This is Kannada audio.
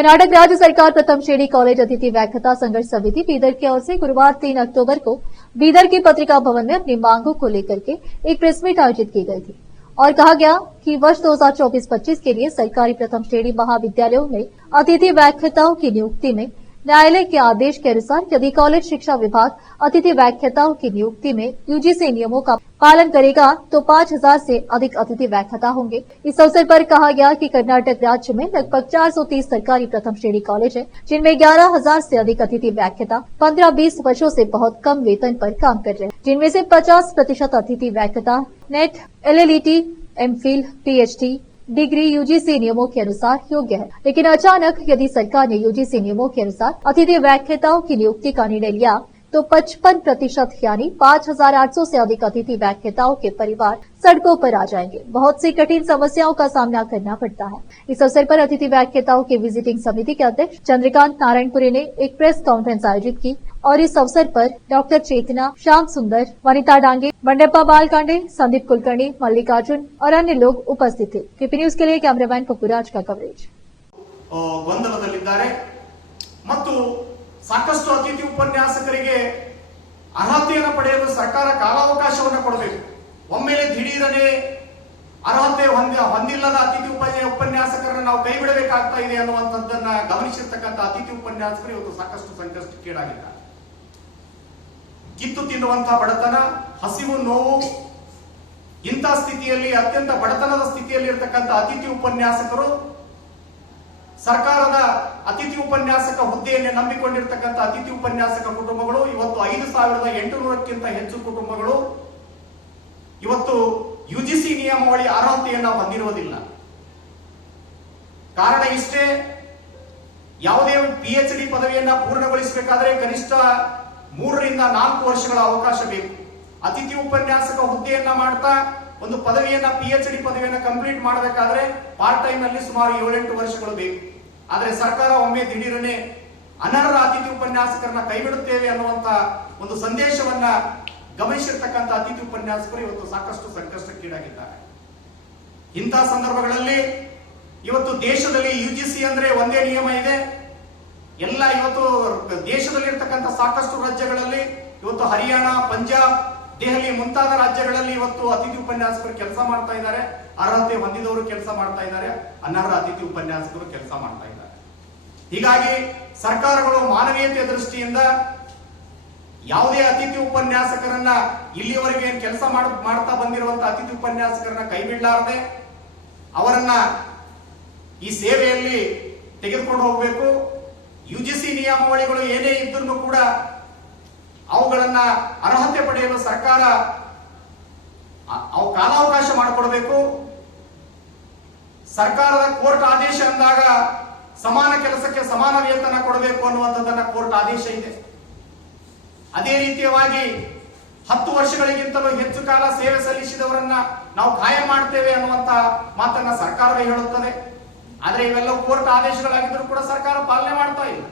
कर्नाटक राज्य सरकार प्रथम श्रेणी कॉलेज अतिथि व्याख्याता संघर्ष समिति बीदर की ओर से गुरुवार 3 अक्टूबर को बीदर की पत्रिका भवन में अपनी मांगों को लेकर के एक प्रेस मीट आयोजित की गई थी और कहा गया कि वर्ष 2024-25 के लिए सरकारी प्रथम श्रेणी महाविद्यालयों में अतिथि व्याख्याताओं की नियुक्ति में न्यायालय के आदेश के अनुसार यदि कॉलेज शिक्षा विभाग अतिथि व्याख्याताओं की नियुक्ति में यूजीसी नियमों का पालन करेगा तो 5000 से अधिक अतिथि व्याख्याता होंगे। इस अवसर पर कहा गया कि कर्नाटक राज्य में लगभग 430 सरकारी प्रथम श्रेणी कॉलेज हैं, जिनमें 11000 से अधिक अतिथि व्याख्याता 15-20 वर्षों से बहुत कम वेतन पर काम कर रहे हैं, जिनमें से 50% अतिथि व्याख्याता net, LLET, MPhil, PhD degree UGC नियमों के अनुसार योग्य है। लेकिन अचानक यदि सरकार ने यूजीसी नियमों के अनुसार अतिथि व्याख्याताओं की नियुक्ति का निर्णय लिया तो 55% यानी 5800 से अधिक अतिथि व्याख्याताओं के परिवार सड़कों पर आ जाएंगे। बहुत सी कठिन समस्याओं का सामना करना पड़ता है। इस अवसर पर अतिथि व्याख्याताओं के विजिटिंग समिति के अध्यक्ष चंद्रकांत नारायणपुरी ने एक प्रेस कॉन्फ्रेंस आयोजित की और इस अवसर पर डॉक्टर चेतना, श्याम सुंदर, वनिता डांगे, बंडेप्पा बालकांडे, संदीप कुलकर्णी, मल्लिकार्जुन और अन्य लोग उपस्थित थे। पीपी न्यूज के लिए कैमरामैन पपुराज का कवरेज। ಸಾಕಷ್ಟು ಅತಿಥಿ ಉಪನ್ಯಾಸಕರಿಗೆ ಅರ್ಹತೆಯನ್ನು ಪಡೆಯಲು ಸರ್ಕಾರ ಕಾಲಾವಕಾಶವನ್ನು ಕೊಡಬೇಕು. ಒಮ್ಮೆಲೆ ದಿಢೀರನೆ ಅರ್ಹತೆ ಹೊಂದಿಲ್ಲದ ಅತಿಥಿ ಉಪನ್ಯಾಸಕರನ್ನು ನಾವು ಕೈ ಬಿಡಬೇಕಾಗ್ತಾ ಇದೆ ಅನ್ನುವಂಥದ್ದನ್ನ ಗಮನಿಸಿರ್ತಕ್ಕಂಥ ಅತಿಥಿ ಉಪನ್ಯಾಸಕರು ಇವತ್ತು ಸಾಕಷ್ಟು ಸಂಕಷ್ಟಕ್ಕೀಡಾಗಿದ್ದಾರೆ. ಕಿತ್ತು ತಿನ್ನುವಂತಹ ಬಡತನ, ಹಸಿವು, ನೋವು, ಇಂಥ ಸ್ಥಿತಿಯಲ್ಲಿ ಅತ್ಯಂತ ಬಡತನದ ಸ್ಥಿತಿಯಲ್ಲಿ ಇರತಕ್ಕಂಥ ಅತಿಥಿ ಉಪನ್ಯಾಸಕರು ಸರ್ಕಾರದ ಅತಿಥಿ ಉಪನ್ಯಾಸಕ ಹುದ್ದೆಯನ್ನೇ ನಂಬಿಕೊಂಡಿರ್ತಕ್ಕಂಥ ಅತಿಥಿ ಉಪನ್ಯಾಸಕ ಕುಟುಂಬಗಳು ಇವತ್ತು 5800ಕ್ಕಿಂತ ಹೆಚ್ಚು ಕುಟುಂಬಗಳು ಇವತ್ತು ಯುಜಿಸಿ ನಿಯಮಾವಳಿ ಅರ್ಹತೆಯನ್ನು ಹೊಂದಿರುವುದಿಲ್ಲ. ಕಾರಣ ಇಷ್ಟೇ, ಯಾವುದೇ PhD ಪದವಿಯನ್ನ ಪೂರ್ಣಗೊಳಿಸಬೇಕಾದರೆ ಕನಿಷ್ಠ 3 ರಿಂದ 4 ವರ್ಷಗಳ ಅವಕಾಶ ಬೇಕು. ಅತಿಥಿ ಉಪನ್ಯಾಸಕ ಹುದ್ದೆಯನ್ನ ಮಾಡ್ತಾ ಒಂದು ಪದವಿಯನ್ನ PhD ಪದವಿಯನ್ನ ಕಂಪ್ಲೀಟ್ ಮಾಡಬೇಕಾದ್ರೆ ಪಾರ್ಟ್ ಟೈಮ್ ನಲ್ಲಿ ಸುಮಾರು 7-8 ವರ್ಷಗಳು ಬೇಕು. ಆದರೆ ಸರ್ಕಾರ ಒಮ್ಮೆ ದಿಢೀರನೆ ಅನರ್ಹ ಅತಿಥಿ ಉಪನ್ಯಾಸಕರನ್ನ ಕೈಬಿಡುತ್ತೇವೆ ಅನ್ನುವಂತ ಒಂದು ಸಂದೇಶವನ್ನ ಗಮನಿಸಿರ್ತಕ್ಕಂಥ ಅತಿಥಿ ಉಪನ್ಯಾಸಕರು ಇವತ್ತು ಸಾಕಷ್ಟು ಸಂಕಷ್ಟಕ್ಕೀಡಾಗಿದ್ದಾರೆ. ಇಂತಹ ಸಂದರ್ಭಗಳಲ್ಲಿ ಇವತ್ತು ದೇಶದಲ್ಲಿ ಯುಜಿಸಿ ಅಂದ್ರೆ ಒಂದೇ ನಿಯಮ ಇದೆ. ಎಲ್ಲ ಇವತ್ತು ದೇಶದಲ್ಲಿರ್ತಕ್ಕಂಥ ಸಾಕಷ್ಟು ರಾಜ್ಯಗಳಲ್ಲಿ ಇವತ್ತು ಹರಿಯಾಣ, ಪಂಜಾಬ್, ದೆಹಲಿ ಮುಂತಾದ ರಾಜ್ಯಗಳಲ್ಲಿ ಇವತ್ತು ಅತಿಥಿ ಉಪನ್ಯಾಸಕರು ಕೆಲಸ ಮಾಡ್ತಾ ಇದ್ದಾರೆ. ಅರ್ಹತೆ ಹೊಂದಿದವರು ಕೆಲಸ ಮಾಡ್ತಾ ಇದ್ದಾರೆ, ಅನರ್ಹ ಅತಿಥಿ ಉಪನ್ಯಾಸಕರು ಕೆಲಸ ಮಾಡ್ತಾ ಇದ್ದಾರೆ. ಹೀಗಾಗಿ ಸರ್ಕಾರಗಳು ಮಾನವೀಯತೆಯ ದೃಷ್ಟಿಯಿಂದ ಯಾವುದೇ ಅತಿಥಿ ಉಪನ್ಯಾಸಕರನ್ನ ಇಲ್ಲಿಯವರೆಗೆ ಕೆಲಸ ಮಾಡ್ತಾ ಬಂದಿರುವಂತಹ ಅತಿಥಿ ಉಪನ್ಯಾಸಕರನ್ನ ಕೈ ಬಿಡಲಾರದೆ ಅವರನ್ನ ಈ ಸೇವೆಯಲ್ಲಿ ತೆಗೆದುಕೊಂಡು ಹೋಗಬೇಕು. ಯುಜಿಸಿ ನಿಯಮಾವಳಿಗಳು ಏನೇ ಇದ್ರೂ ಕೂಡ ಅವುಗಳನ್ನ ಅರ್ಹತೆ ಪಡೆಯಲು ಸರ್ಕಾರ ಕಾಲಾವಕಾಶ ಮಾಡಿಕೊಡಬೇಕು. ಸರ್ಕಾರದ ಕೋರ್ಟ್ ಆದೇಶ ಅಂದಾಗ ಸಮಾನ ಕೆಲಸಕ್ಕೆ ಸಮಾನ ವೇತನ ಕೊಡಬೇಕು ಅನ್ನುವಂಥದ್ದನ್ನ ಕೋರ್ಟ್ ಆದೇಶ ಇದೆ. ಅದೇ ರೀತಿಯಾಗಿ 10 ವರ್ಷಗಳಿಗಿಂತಲೂ ಹೆಚ್ಚು ಕಾಲ ಸೇವೆ ಸಲ್ಲಿಸಿದವರನ್ನ ನಾವು ಕಾಯಂ ಮಾಡ್ತೇವೆ ಅನ್ನುವಂತ ಮಾತನ್ನ ಸರ್ಕಾರವೇ ಹೇಳುತ್ತದೆ. ಆದ್ರೆ ಇವೆಲ್ಲ ಕೋರ್ಟ್ ಆದೇಶಗಳಾಗಿದ್ರೂ ಕೂಡ ಸರ್ಕಾರ ಪಾಲನೆ ಮಾಡ್ತಾ ಇಲ್ಲ.